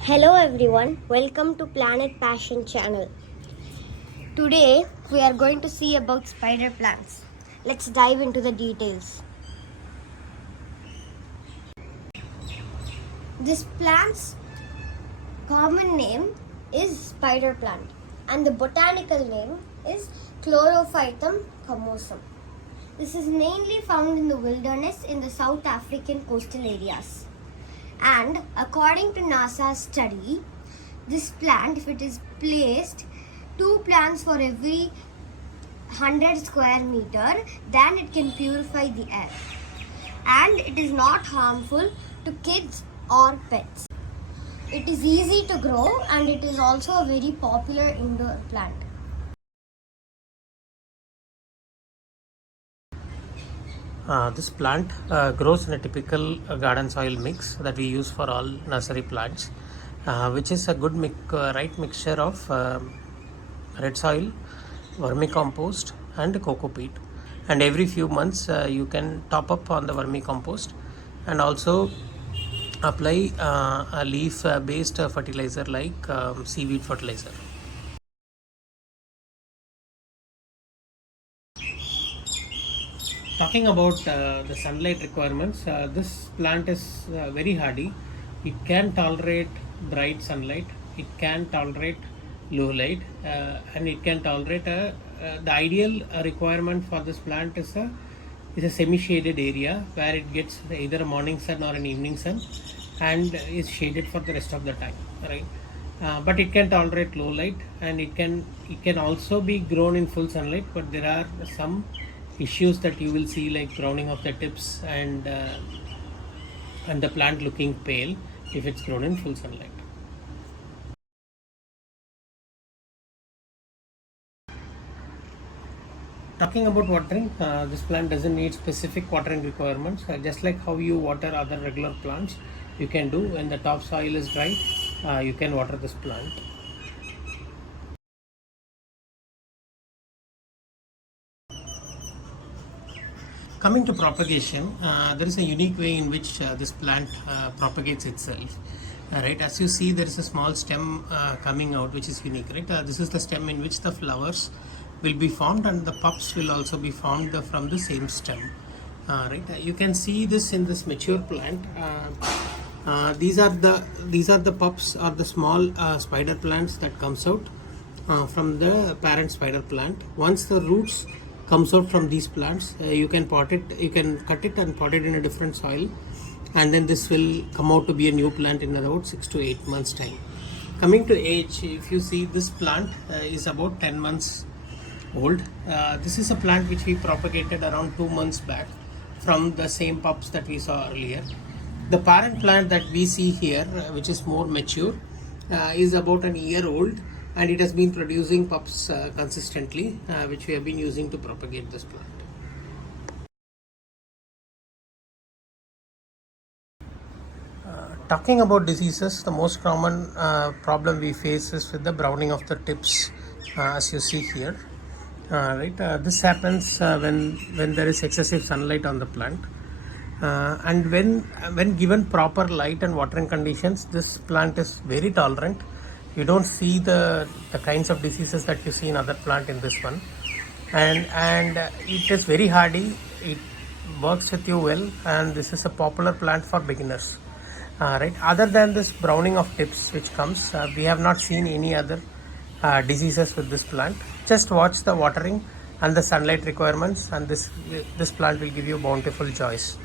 Hello everyone, welcome to Planet Passion channel. Today we are going to see about spider plants. Let's dive into the details. This plant's common name is spider plant and the botanical name is Chlorophytum comosum. This is mainly found in the wilderness in the South African coastal areas. And according to NASA's study, this plant, if it is placed 2 plants for every 100 square meter, then it can purify the air. And it is not harmful to kids or pets. It is easy to grow and it is also a very popular indoor plant. This plant grows in a typical garden soil mix that we use for all nursery plants, which is a good right mixture of red soil, vermicompost, and coco peat. And every few months, you can top up on the vermicompost and also apply a leaf-based fertilizer like seaweed fertilizer. Talking about the sunlight requirements, this plant is very hardy. It can tolerate bright sunlight, it can tolerate low light, and it can tolerate the ideal requirement for this plant is a semi-shaded area where it gets either a morning sun or an evening sun and is shaded for the rest of the time, right? But it can tolerate low light, and it can also be grown in full sunlight, but there are some issues that you will see like browning of the tips and the plant looking pale if it's grown in full sunlight. Talking about watering, this plant doesn't need specific watering requirements. Just like how you water other regular plants, you can do when the topsoil is dry. You can water this plant. Coming to propagation, there is a unique way in which this plant propagates itself. Right, as you see, there is a small stem coming out, which is unique. Right, this is the stem in which the flowers will be formed, and the pups will also be formed from the same stem. Right, you can see this in this mature plant. These are the pups or the small spider plants that comes out from the parent spider plant. Once the roots comes out from these plants, you can cut it and pot it in a different soil, and then this will come out to be a new plant in about 6 to 8 months time. Coming to age, if you see, this plant is about 10 months old. This is a plant which we propagated around 2 months back from the same pups that we saw earlier. The parent plant that we see here, which is more mature, is about an year old, and it has been producing pups consistently, which we have been using to propagate this plant. Talking about diseases, the most common problem we face is with the browning of the tips, as you see here. This happens when there is excessive sunlight on the plant, and when given proper light and watering conditions, this plant is very tolerant. You don't see the kinds of diseases that you see in other plant in this one, and it is very hardy. It works with you well, and this is a popular plant for beginners. Other than this browning of tips which comes, we have not seen any other diseases with this plant. Just watch the watering and the sunlight requirements, and this plant will give you bountiful joys.